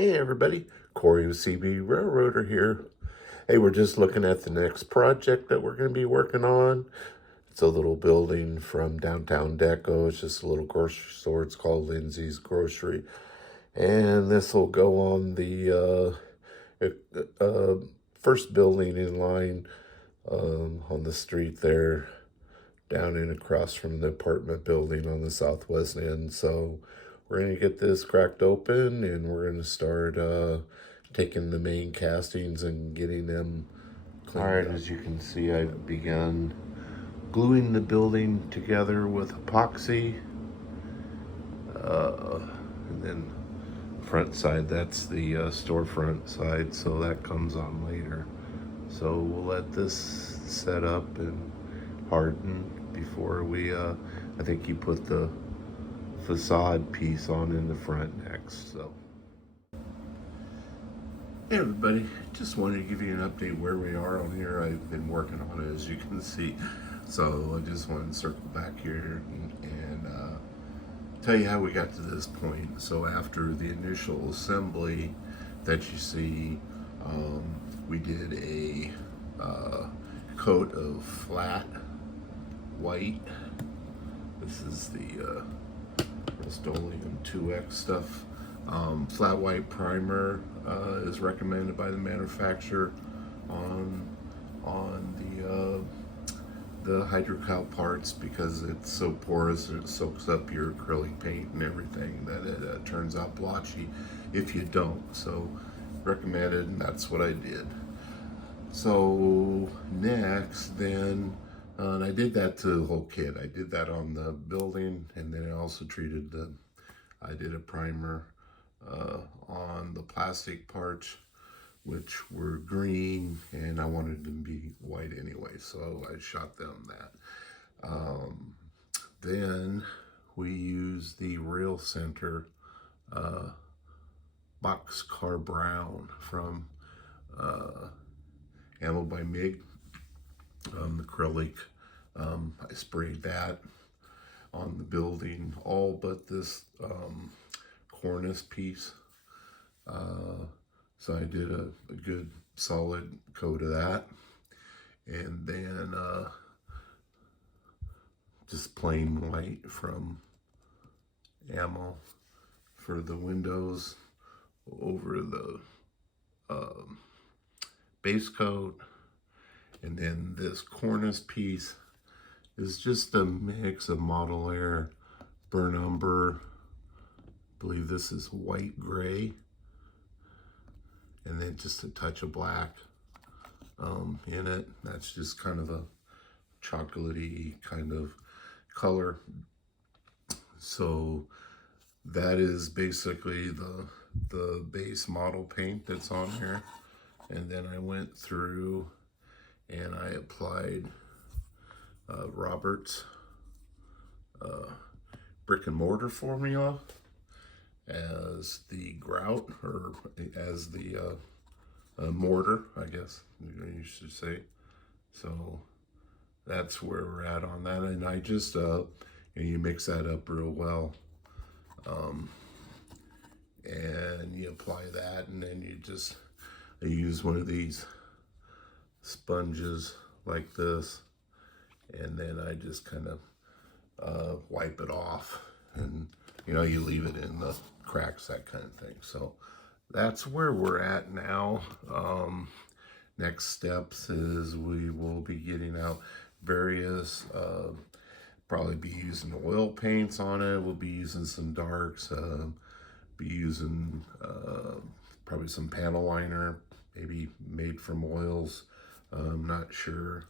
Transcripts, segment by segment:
Hey everybody, Corey with CB Railroader here. Hey, we're just looking at the next project that we're going to be working on. It's a little building from downtown Deco. It's just a little grocery store. It's called Lindsay's Grocery. And this will go on the first building in line on the street there, down and across from the apartment building on the southwest end. So we're going to get this cracked open and we're going to start taking the main castings and getting them cleaned up. All right, as you can see, I've begun gluing the building together with epoxy. And then front side, that's the storefront side, so that comes on later. So we'll let this set up and harden before we, I think he put the facade piece on in the front next. So, hey everybody, just wanted to give you an update where we are on here. I've been working on it, as you can see. So I just wanted to circle back here and tell you how we got to this point. So after the initial assembly that you see, we did a coat of flat white. This is the Rust-Oleum 2X stuff. Flat white primer is recommended by the manufacturer on the hydrocal parts because it's so porous and it soaks up your acrylic paint and everything that it turns out blotchy if you don't. So recommended, and that's what I did. So next then, and I did that to the whole kit. I did that on the building, and then I also I did a primer on the plastic parts, which were green, and I wanted them to be white anyway, so I shot them that. Then we used the Rail Center Boxcar Brown from Ammo by MIG, acrylic. I sprayed that on the building, all but this cornice piece. So I did a good solid coat of that. And then just plain white from Ammo for the windows over the base coat. And then this cornice piece is just a mix of Model Air, burnt umber, I believe this is white gray, and then just a touch of black in it. That's just kind of a chocolatey kind of color. So that is basically the base model paint that's on here. And then I went through and I applied Robert's brick and mortar formula as the grout, or as the mortar, I guess you should say. So that's where we're at on that. And I just, and you mix that up real well. And you apply that, and then I use one of these sponges like this, and then I just kind of wipe it off, and you leave it in the cracks, that kind of thing. So that's where we're at now. Next steps is we will be getting out various, probably be using oil paints on it. We'll be using some darks, be using probably some panel liner, maybe made from oils. I'm not sure.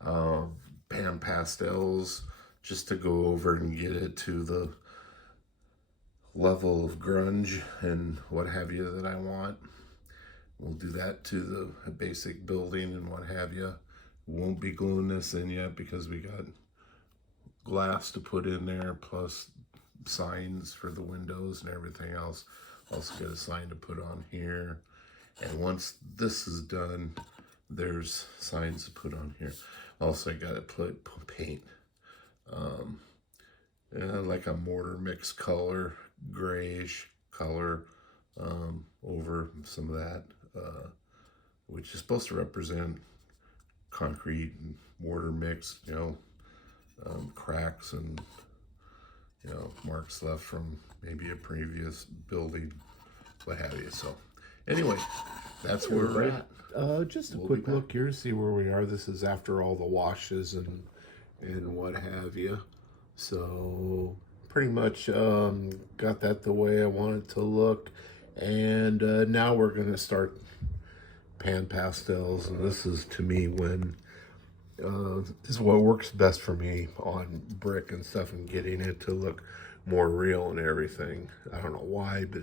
Pan pastels, just to go over and get it to the level of grunge and what have you that I want. We'll do that to the basic building and what have you. Won't be gluing this in yet because we got glass to put in there, plus signs for the windows and everything else. Also got a sign to put on here. And once this is done, there's signs to put on here. Also, I got to put paint, like a mortar mix color, grayish color, over some of that, which is supposed to represent concrete and mortar mix, cracks and marks left from maybe a previous building, what have you. So anyway, that's where we're at. Just a quick look here to see where we are. This is after all the washes and what have you. So pretty much got that the way I want it to look. And now we're going to start pan pastels. And this is, to me, when this is what works best for me on brick and stuff, and getting it to look more real and everything. I don't know why, but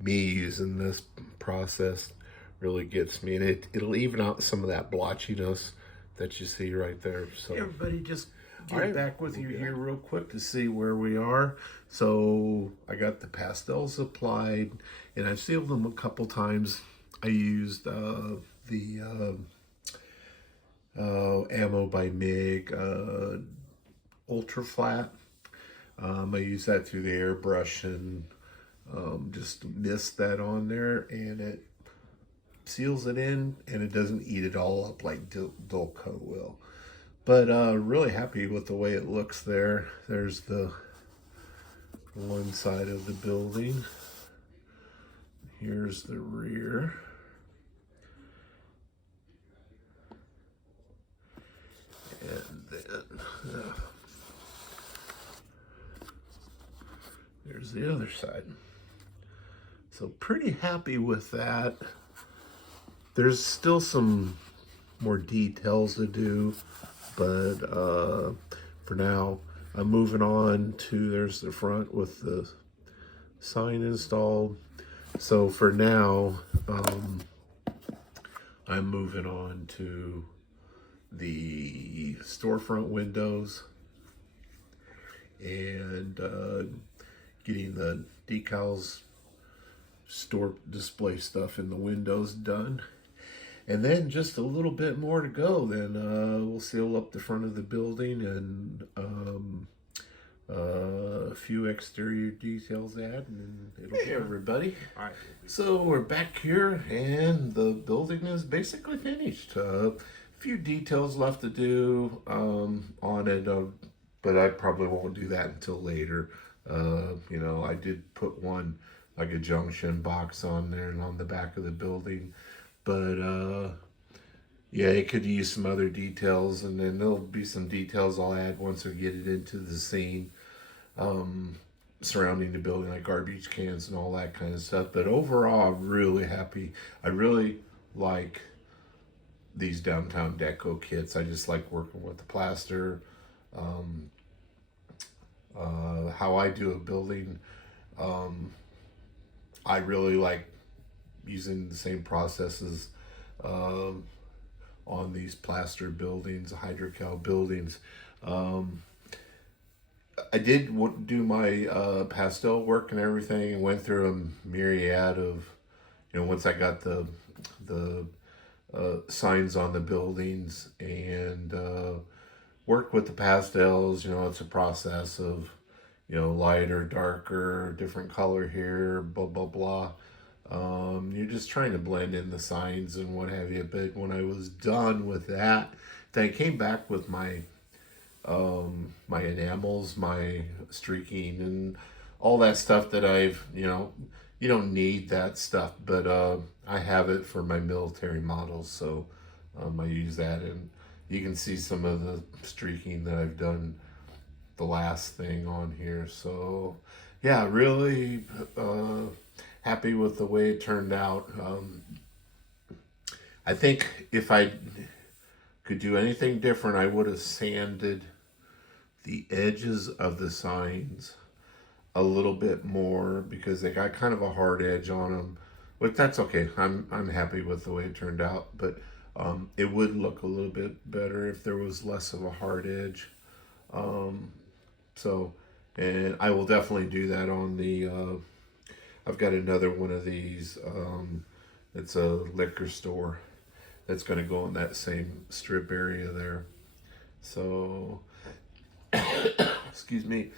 me using this process really gets me, and it'll even out some of that blotchiness that you see right there. So everybody, just get back with you here real quick to see where we are. So I got the pastels applied, and I've sealed them a couple times. I used the Ammo by MIG ultra flat. I use that through the airbrush and just mist that on there, and it seals it in, and it doesn't eat it all up like dull coat will. But really happy with the way it looks there. There's the one side of the building. Here's the rear. And then there's the other side. So pretty happy with that. There's still some more details to do, but for now, I'm moving on to, there's the front with the sign installed. So for now, I'm moving on to the storefront windows and getting the decals, store display stuff in the windows done. And then just a little bit more to go. Then we'll seal up the front of the building and a few exterior details add, and it'll be everybody. All right. So we're back here, and the building is basically finished. A few details left to do on it, but I probably won't do that until later. I did put one, like a junction box on there and on the back of the building. But yeah, it could use some other details, and then there'll be some details I'll add once I get it into the scene surrounding the building, like garbage cans and all that kind of stuff. But overall, I'm really happy. I really like these downtown deco kits. I just like working with the plaster. How I do a building, I really like using the same processes on these plaster buildings, hydrocal buildings. I did do my pastel work and everything, and went through a myriad of, once I got the signs on the buildings and worked with the pastels. It's a process of, lighter, darker, different color here, blah, blah, blah. You're just trying to blend in the signs and what have you. But when I was done with that, then I came back with my my enamels, my streaking, and all that stuff that I've, you don't need that stuff, but I have it for my military models, so I use that, and you can see some of the streaking that I've done the last thing on here. So yeah, really happy with the way it turned out. I think if I could do anything different, I would have sanded the edges of the signs a little bit more, because they got kind of a hard edge on them, but that's okay. I'm happy with the way it turned out, but it would look a little bit better if there was less of a hard edge. And I will definitely do that on the I've got another one of these. It's a liquor store that's going to go in that same strip area there. So excuse me.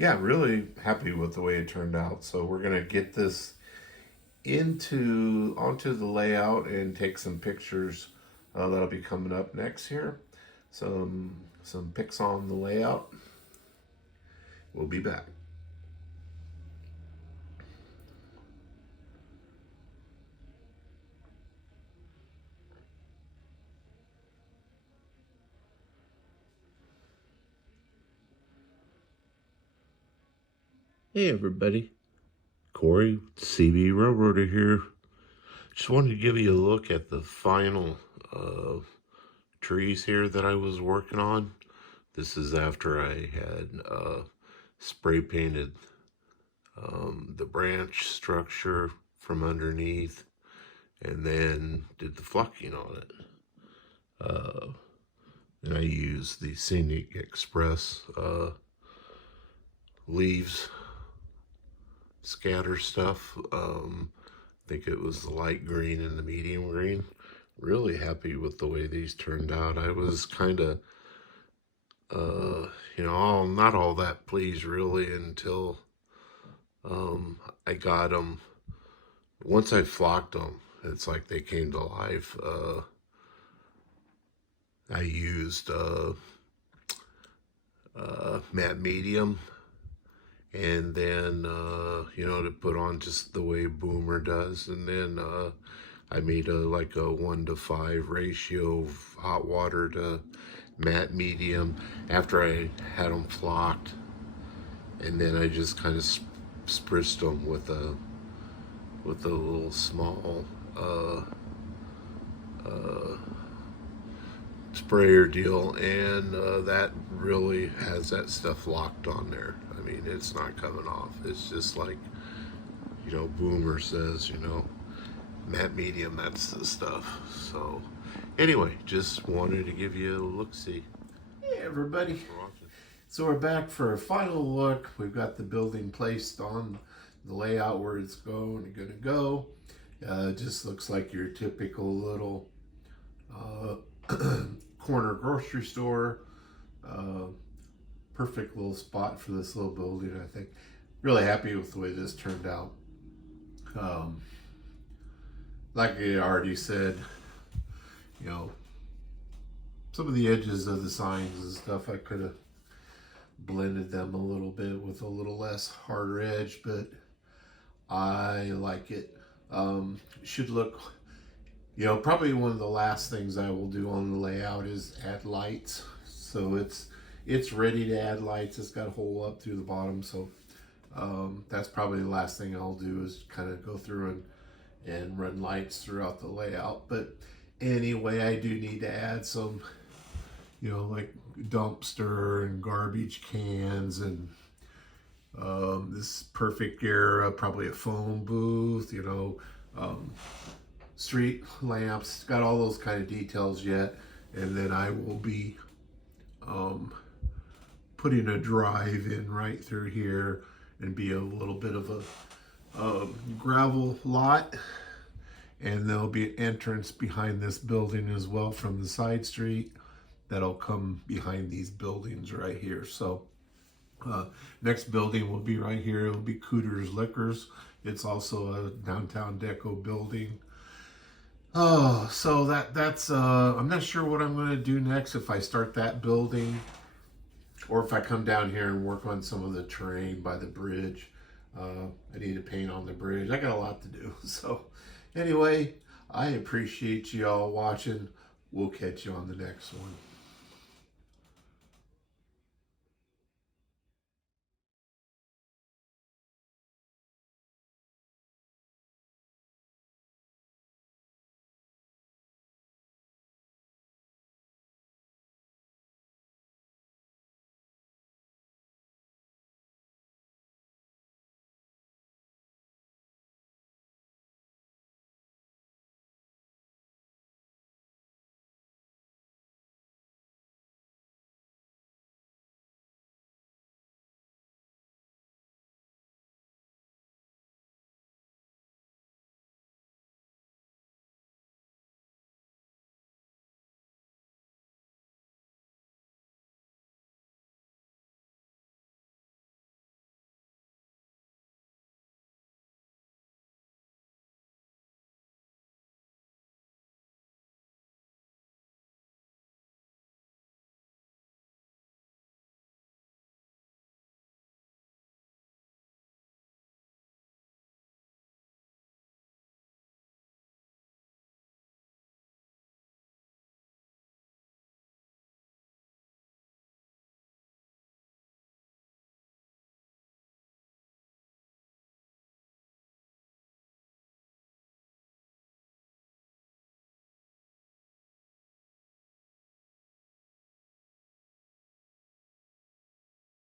Yeah, really happy with the way it turned out. So we're gonna get this into onto the layout and take some pictures. That'll be coming up next here. Some pics on the layout. We'll be back. Hey everybody, Corey, CB Railroader here. Just wanted to give you a look at the final trees here that I was working on. This is after I had spray painted the branch structure from underneath and then did the flucking on it. And I used the Scenic Express leaves scatter stuff. I think it was the light green and the medium green. Really happy with the way these turned out. I was kind of, not all that pleased really until I got them. Once I flocked them, it's like they came to life. I used matte medium, and then to put on just the way Boomer does, and then I made a 1-to-5 ratio of hot water to matte medium after I had them flocked, and then I just kind of spritzed them with a little small sprayer deal, and that really has that stuff locked on there. I mean, it's not coming off. It's just like, Boomer says, matte medium, that's the stuff. So anyway, just wanted to give you a look-see. Hey everybody. So we're back for a final look. We've got the building placed on the layout where it's going to go. Just looks like your typical little corner grocery store. Perfect little spot for this little building, I think. Really happy with the way this turned out. Like I already said, some of the edges of the signs and stuff, I could have blended them a little bit with a little less harder edge, but I like it. Should look, probably one of the last things I will do on the layout is add lights. So it's ready to add lights. It's got a hole up through the bottom, so that's probably the last thing I'll do is kind of go through and run lights throughout the layout. But anyway, I do need to add some, like dumpster and garbage cans and this perfect era, probably a phone booth, street lamps, got all those kind of details yet. And then I will be putting a drive in right through here and be a little bit of a gravel lot. And there'll be an entrance behind this building as well from the side street that'll come behind these buildings right here. So next building will be right here. It'll be Cooter's Liquors. It's also a downtown deco building. Oh, so that's I'm not sure what I'm going to do next, if I start that building or if I come down here and work on some of the terrain by the bridge. I need to paint on the bridge. I got a lot to do. So anyway, I appreciate you all watching. We'll catch you on the next one.